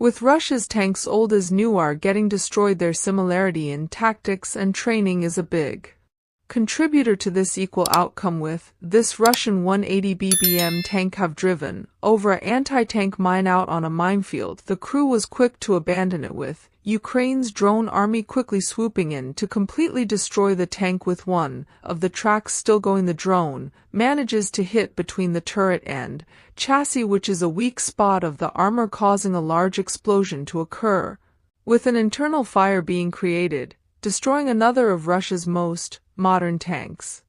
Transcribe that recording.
With Russia's tanks old as new are getting destroyed, their similarity in tactics and training is a big contributor to this equal outcome. With this Russian 180BVM tank have driven over an anti-tank mine out on a minefield. The crew was quick to abandon it, with Ukraine's drone army quickly swooping in to completely destroy the tank. With one of the tracks still going, the drone manages to hit between the turret and chassis, which is a weak spot of the armor, causing a large explosion to occur, with an internal fire being created, destroying another of Russia's most modern tanks.